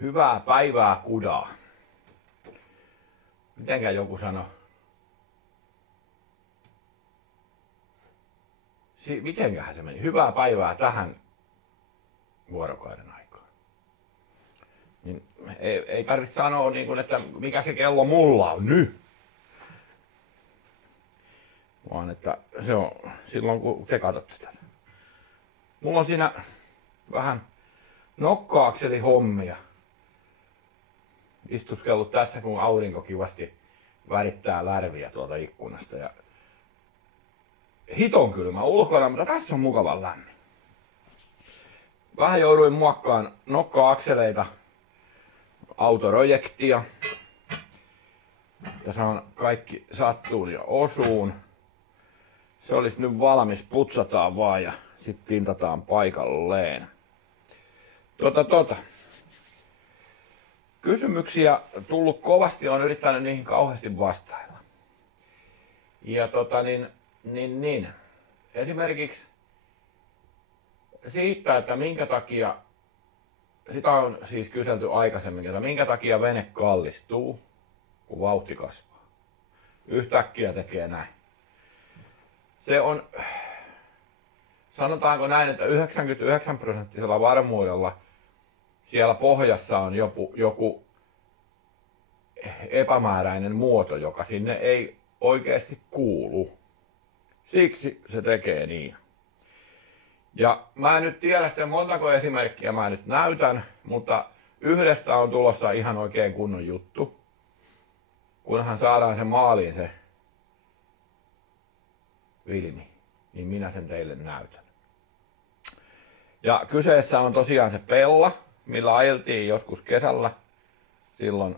Hyvää päivää kudaa. Mitenkä joku sanoi? Mitenköhän se meni? Hyvää päivää tähän vuorokauden aikaan. Niin ei tarvitse sanoa, niin kuin, että mikä se kello mulla on nyt. Vaan että se on silloin, kun te katsotte tätä. Mulla on siinä vähän nokkaakseli hommia. Istuskellut tässä, kun aurinko kivasti värittää lärviä tuolta ikkunasta. Ja hiton kylmä ulkona, mutta tässä on mukavan lämmin. Vähän jouduin muokkaan nokka-akseleita, autorojektia. Että saan kaikki sattuun ja osuun. Se olisi nyt valmis, putsataan vaan ja sitten tintataan paikalleen. Kysymyksiä tullut kovasti, on yrittänyt niihin kauheasti vastailla. Ja esimerkiksi siitä, että minkä takia, sitä on siis kyselty aikaisemmin, että minkä takia vene kallistuu, kun vauhti kasvaa. Yhtäkkiä tekee näin. Se on, sanotaanko näin, että 99% varmuudella siellä pohjassa on joku epämääräinen muoto, joka sinne ei oikeasti kuulu. Siksi se tekee niin. Ja mä en nyt tiedä sitten montako esimerkkiä mä nyt näytän, mutta yhdestä on tulossa ihan oikein kunnon juttu. Kunhan saadaan sen maaliin se filmi, niin minä sen teille näytän. Ja kyseessä on tosiaan se pella, millä ajeltiin joskus kesällä, silloin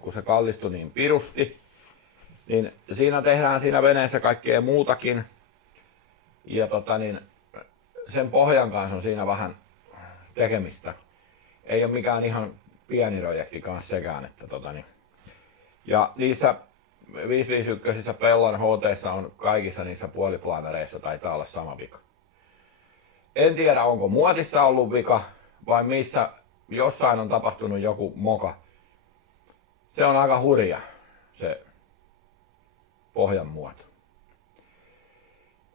kun se kallistui niin pirusti. Niin siinä tehdään siinä veneessä kaikkea muutakin. Ja sen pohjan kanssa on siinä vähän tekemistä. Ei ole mikään ihan pieni projekti kanssa sekään. Ja niissä 551 Pellan HT:ssa on kaikissa niissä puoliplanereissa taitaa olla sama vika. En tiedä, onko muotissa ollut vika vai missä jossain on tapahtunut joku moka. Se on aika hurja se pohjan muoto.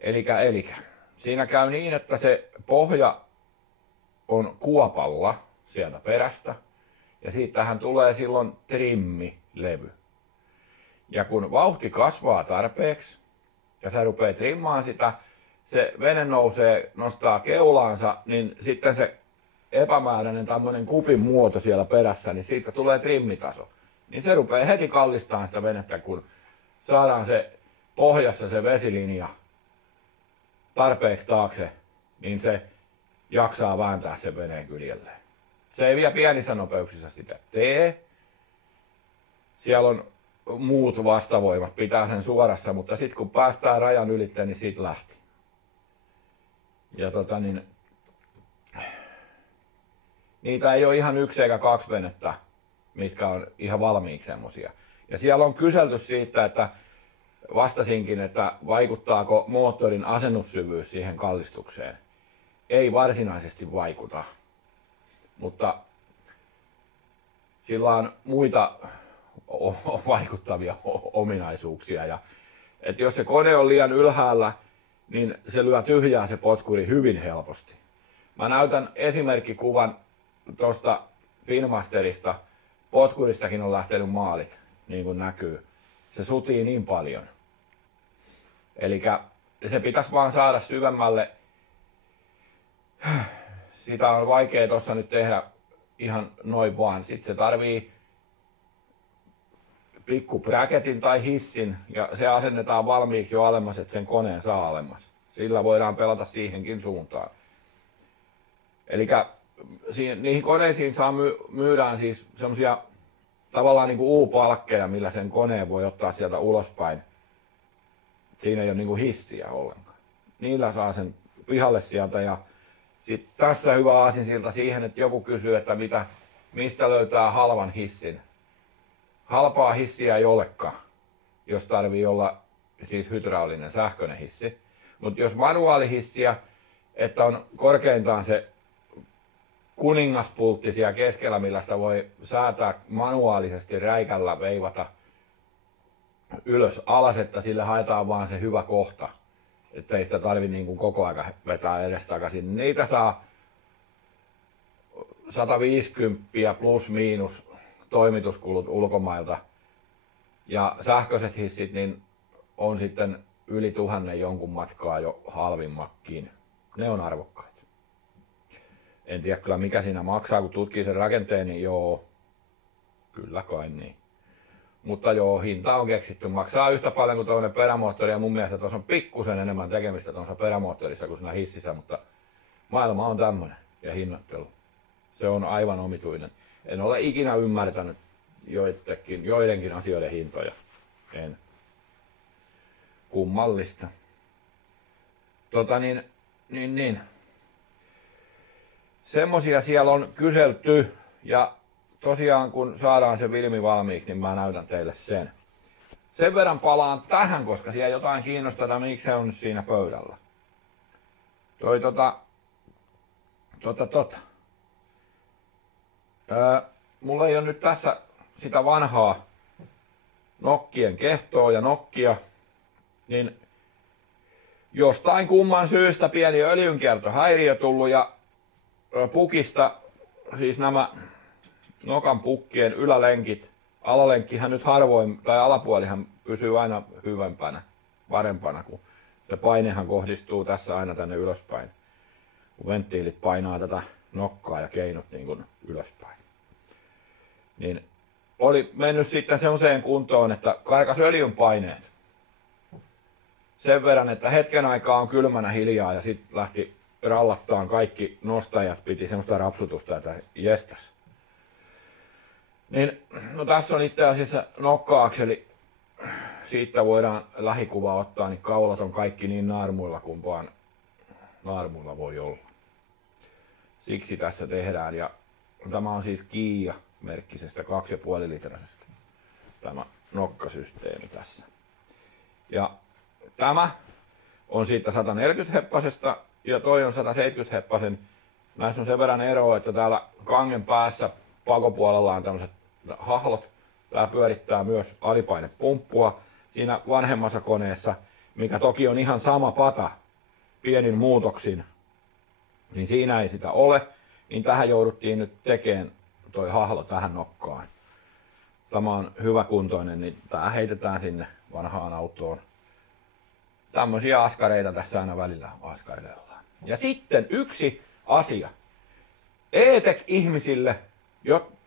Elikä. Siinä käy niin, että se pohja on kuopalla sieltä perästä ja siitähän tulee silloin trimmilevy. Ja kun vauhti kasvaa tarpeeksi ja sä rupeat trimmaan sitä, se vene nostaa keulaansa, niin sitten se epämääräinen tämmöinen kupin muoto siellä perässä, niin siitä tulee trimmitaso. Niin se rupeaa heti kallistamaan sitä venettä, kun saadaan se pohjassa se vesilinja tarpeeksi taakse, niin se jaksaa vääntää sen veneen kyljelleen. Se ei vielä pienissä nopeuksissa sitä tee. Siellä on muut vastavoimat, pitää sen suorassa, mutta sitten kun päästään rajan ylitteen, niin siitä lähti. Ja niitä ei ole ihan yksi eikä kaksi venettä, mitkä on ihan valmiiksi semmosia. Ja siellä on kyselty siitä, että vastasinkin, että vaikuttaako moottorin asennussyvyys siihen kallistukseen. Ei varsinaisesti vaikuta, mutta sillä on muita vaikuttavia ominaisuuksia. Ja, että jos se kone on liian ylhäällä, niin se lyö tyhjää se potkuri hyvin helposti. Mä näytän esimerkkikuvan tuosta Finmasterista. Potkuristakin on lähtenyt maalit, niin kuin näkyy. Se sutii niin paljon. Eli se pitäisi vaan saada syvemmälle. Sitä on vaikea tuossa nyt tehdä ihan noin vaan. Sitten se tarvii pikku bracketin tai hissin ja se asennetaan valmiiksi jo alemmas, että sen koneen saa alemmas. Sillä voidaan pelata siihenkin suuntaan. Eli niihin koneisiin myydään siis semmosia tavallaan niin kuin U-palkkeja, millä sen koneen voi ottaa sieltä ulospäin. Siinä ei ole niin kuin hissiä ollenkaan. Niillä saa sen pihalle sieltä ja sitten tässä hyvä aasinsilta siihen, että joku kysyy, että mistä löytää halvan hissin. Halpaa hissiä ei olekaan, jos tarvii olla siis hydraulinen sähköinen hissi. Mutta jos manuaalihissiä, että on korkeintaan se kuningaspultti siellä keskellä, millä sitä voi säätää manuaalisesti räikällä veivata ylös alas, että sille haetaan vaan se hyvä kohta. Että ei sitä tarvi niin kuin koko aika vetää edestakaisin. Niitä saa 150 plus miinus toimituskulut ulkomailta. Ja sähköiset hissit niin on sitten yli 1000 jonkun matkaa jo halvimmakin. Ne on arvokkaita. En tiedä kyllä mikä siinä maksaa, kun tutkii sen rakenteen, niin joo, kyllä kai niin. Mutta joo, hinta on keksitty. Maksaa yhtä paljon kuin toinen perämoottori ja mun mielestä tuossa on pikkusen enemmän tekemistä tuossa perämoottorissa kuin siinä hississä, mutta maailma on tämmönen ja hinnoittelu. Se on aivan omituinen. En ole ikinä ymmärtänyt joidenkin asioiden hintoja. En. Kummallista. Semmosia siellä on kyselty ja tosiaan kun saadaan se filmi valmiiksi, niin mä näytän teille sen. Sen verran palaan tähän, koska siellä jotain kiinnostaa, miksi se on nyt siinä pöydällä. Mulla ei ole nyt tässä sitä vanhaa nokkien kehtoa ja nokkia, niin jostain kumman syystä pieni öljynkiertohäiriö tullut ja pukista, siis nämä nokan pukkien ylälenkit, alalenkkihän nyt harvoin, tai alapuolihan pysyy aina hyvempänä, parempana, kun se painehan kohdistuu tässä aina tänne ylöspäin, kun venttiilit painaa tätä nokkaa ja keinut niin kuin ylöspäin. Niin oli mennyt sitten sellaiseen kuntoon, että karkas öljyn paineet sen verran, että hetken aikaa on kylmänä hiljaa ja sitten lähti rallattaan kaikki nostajat, piti semmoista rapsutusta, että jestas. Niin, no tässä on itse asiassa nokka-akseli, siitä voidaan lähikuva ottaa, niin kaulat on kaikki niin naarmuilla kuin vaan naarmuilla voi olla. Siksi tässä tehdään, ja tämä on siis Kia-merkkisestä 2,5 litrasesta tämä nokkasysteemi tässä. Ja tämä on siitä 140 heppasesta ja toi on 170 heppasen. Näissä on sen verran eroa, että täällä kangen päässä pakopuolella on tämmöiset hahlot. Tää pyörittää myös alipainepumppua siinä vanhemmassa koneessa, mikä toki on ihan sama pata pienin muutoksin. Niin siinä ei sitä ole, niin tähän jouduttiin nyt tekemään toi hahlo tähän nokkaan. Tämä on hyväkuntoinen, niin tää heitetään sinne vanhaan autoon. Tämmöisiä askareita tässä aina välillä askareillaan. Ja sitten yksi asia. E-Tech-ihmisille,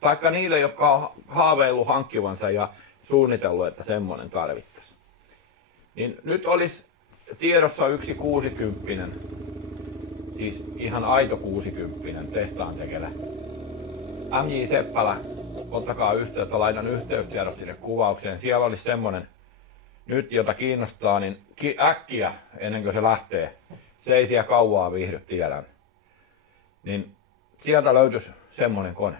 taikka niille, jotka on haaveillut hankkivansa ja suunnitellut, että semmoinen tarvittaisiin. Niin nyt olisi tiedossa yksi 60, siis ihan aito 60 tehtaan tekele. MJ Seppälä, ottakaa yhteyttä, laitan yhteystiedot sinne kuvaukseen. Siellä olisi semmonen nyt, jota kiinnostaa, niin äkkiä ennen kuin se lähtee. Se ei siellä kauaa viihdy, tiedän. Niin sieltä löytyisi semmonen kone.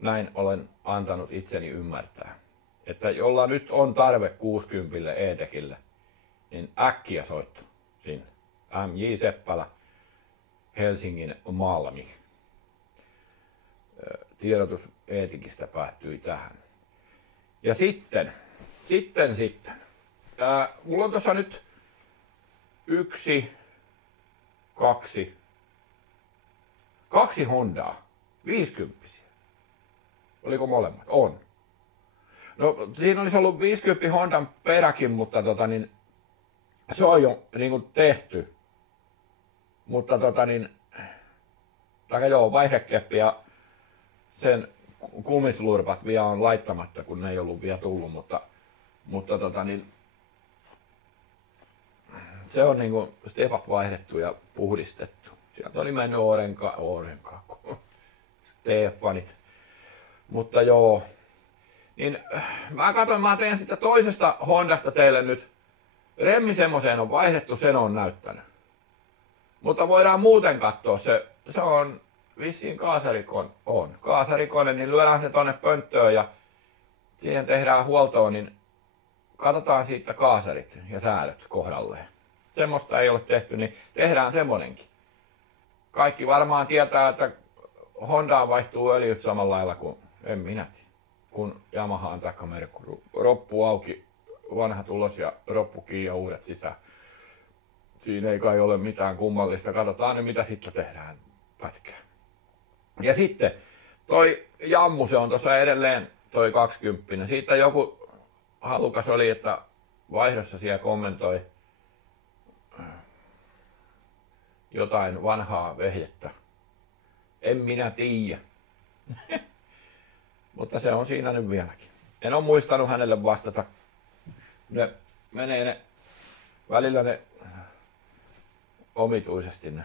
Näin olen antanut itseni ymmärtää. Että jolla nyt on tarve 60 E-Techille, niin äkkiä soitto sinne. MJ Seppälä, Helsingin Malmi. Tiedotus E-Techistä päättyi tähän. Ja sitten. Mulla on tuossa nyt kaksi Hondaa, 50. Oliko molemmat? On. No siinä olisi ollut 50 Hondan peräkin, mutta se on jo niin kuin tehty. Mutta vaihdekeppi ja sen kumislurpat vielä on laittamatta, kun ne ei ollut vielä tullut, mutta se on niinku step vaihdettu ja puhdistettu. Sieltä oli mennyt Stefanit. Mutta joo. Niin mä teen sitä toisesta Hondasta teille nyt. Remmi semmoseen on vaihdettu, sen on näyttänyt. Mutta voidaan muuten katsoa, se on vissiin kaasarikone, niin lyödään se tonne pönttöön ja siihen tehdään huoltoon, niin katsotaan siitä kaasarit ja säädöt kohdalleen. Semmoista ei ole tehty, niin tehdään semmonenkin. kaikki varmaan tietää, että Hondaan vaihtuu öljyt samalla lailla kuin, en minä tiedä, kun Yamahaan taikka Merkuru. Roppu auki, vanha tulos ja roppu kiinni ja uudet sisään. Siinä ei kai ole mitään kummallista. Katsotaan nyt mitä sitten tehdään pätkää. Ja sitten toi jammu, se on tuossa edelleen toi 20. Siitä joku halukas oli, että vaihdossa siellä kommentoi jotain vanhaa vehjettä. En minä tiedä. Mutta se on siinä nyt vieläkin. En ole muistanut hänelle vastata. Ne menee ne, välillä ne omituisesti ne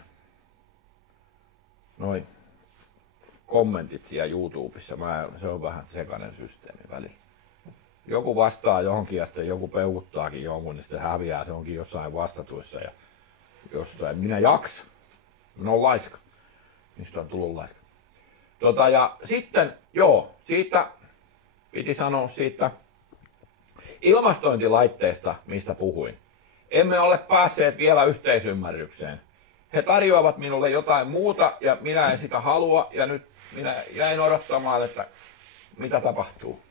noin kommentit siellä YouTubessa. Se on vähän sekainen systeemi välillä. Joku vastaa johonkin ja sitten joku peukuttaakin jonkun, niin sitten häviää. Se onkin jossain vastatuissa ja jossain. Minä jaksa. No laiska. Mistä on tullut laiska? Ja sitten, joo, siitä piti sanoa siitä ilmastointilaitteesta, mistä puhuin. Emme ole päässeet vielä yhteisymmärrykseen. He tarjoavat minulle jotain muuta ja minä en sitä halua ja nyt minä jäin odottamaan, että mitä tapahtuu.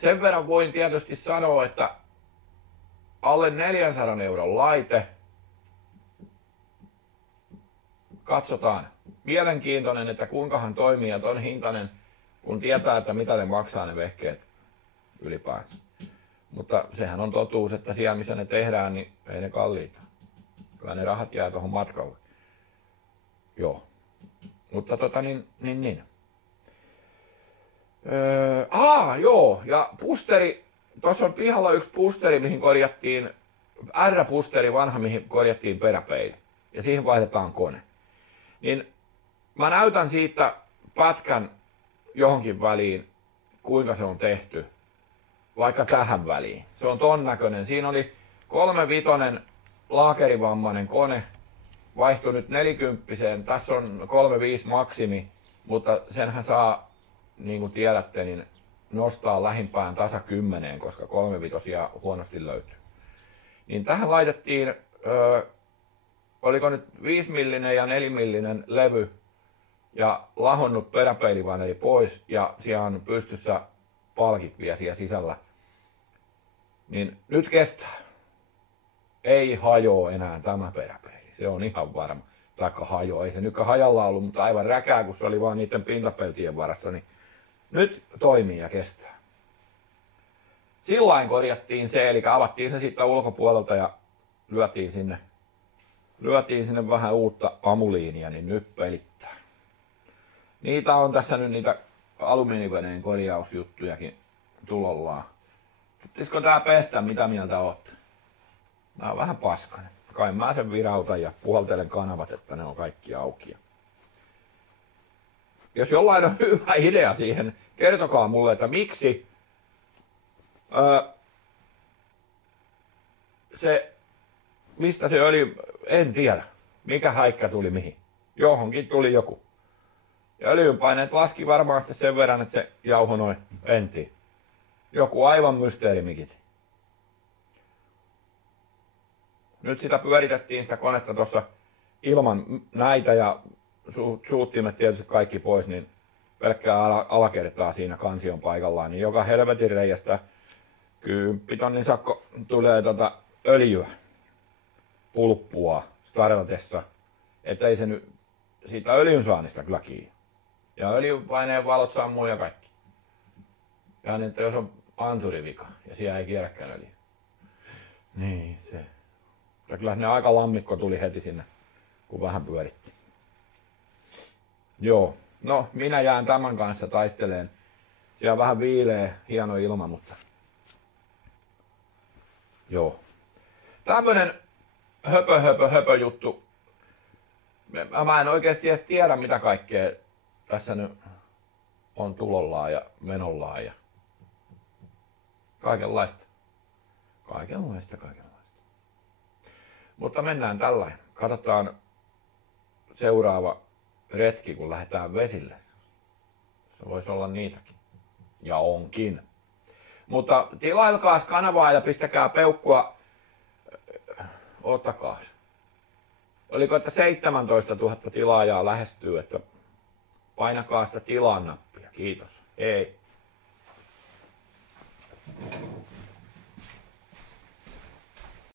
Sen verran voin tietysti sanoa, että alle 400 € laite. Katsotaan. Mielenkiintoinen, että kuinkahan toimii ja ton hintainen, kun tietää, että mitä ne maksaa ne vehkeet ylipäänsä. Mutta sehän on totuus, että siellä missä ne tehdään, niin ei ne kalliita. Kyllä ne rahat jää tuohon matkalle. Joo. Mutta niin. Joo, ja pusteri, tuossa on pihalla yksi pusteri, mihin korjattiin, R-pusteri vanha, mihin korjattiin peräpeili. Ja siihen vaihdetaan kone. Niin mä näytän siitä pätkän johonkin väliin, kuinka se on tehty. Vaikka tähän väliin. Se on ton näköinen. Siinä oli 3.5 laakerivammainen kone. Vaihtui nyt 40. Tässä on 3.5 maksimi, mutta senhän saa, niin kuin tiedätte, niin nostaa lähimpään tasa 10, koska 3.5 huonosti löytyy. Niin tähän laitettiin, oliko nyt 5-millinen ja 4-millinen levy ja lahonnut peräpeilivaneli pois ja siellä on pystyssä palkit vielä siellä sisällä. Niin nyt kestää. Ei hajoa enää tämä peräpeili. Se on ihan varma. Taikka hajoa. Ei se nytkään hajalla ollut, mutta aivan räkää, kun se oli vaan niiden pintapeltien varassa. Niin nyt toimii ja kestää. Sillain korjattiin se, eli avattiin se siitä ulkopuolelta ja lyötiin sinne vähän uutta amuliinia, niin nyt pelittää. Niitä on tässä nyt niitä alumiiniveneen korjausjuttujakin tulollaan. Pitäisikö tää pestä, mitä mieltä ootte? Tää on vähän paskanen. Kai mä sen virautan ja puhaltelen kanavat, että ne on kaikki auki. Jos jollain on hyvä idea siihen, kertokaa mulle, että miksi mistä se öljy, en tiedä. Mikä häikkä tuli mihin. Johonkin tuli joku. Ja öljynpaineet laski varmaan sitten sen verran, että se jauho noin pentiin. Joku aivan mysteerimikit. Nyt sitä pyöritettiin sitä konetta tuossa ilman näitä ja suuttimet tietysti kaikki pois, niin pelkkää alakertaa siinä kansion paikallaan. Niin joka helvetin reiästä 10 000 sakko tulee öljyä, pulppua startatessa. Että ei se nyt siitä öljyn saannista kyllä kiinni. Ja öljypaineen valot sammuu ja kaikki. Ja niin, että jos on anturivika ja siellä ei kierräkään öljy. Niin se. Ja kyllä ne aika lammikko tuli heti sinne, kun vähän pyöritti. Joo, no minä jään tämän kanssa taisteleen. Siellä vähän viilee, hieno ilma, mutta joo. Tämmönen höpö juttu. Mä en oikeesti edes tiedä mitä kaikkea tässä nyt on tulollaan ja menollaan ja kaikenlaista. Kaikenlaista. Mutta mennään tällainen. Katsotaan seuraava retki, kun lähdetään vesille. Se voisi olla niitäkin. Ja onkin. Mutta tilailkaas kanavaa ja pistäkää peukkua. Ottakaa. Oliko, että 17 000 tilaajaa lähestyy, että painakaa sitä tilaa nappia. Kiitos. Hei.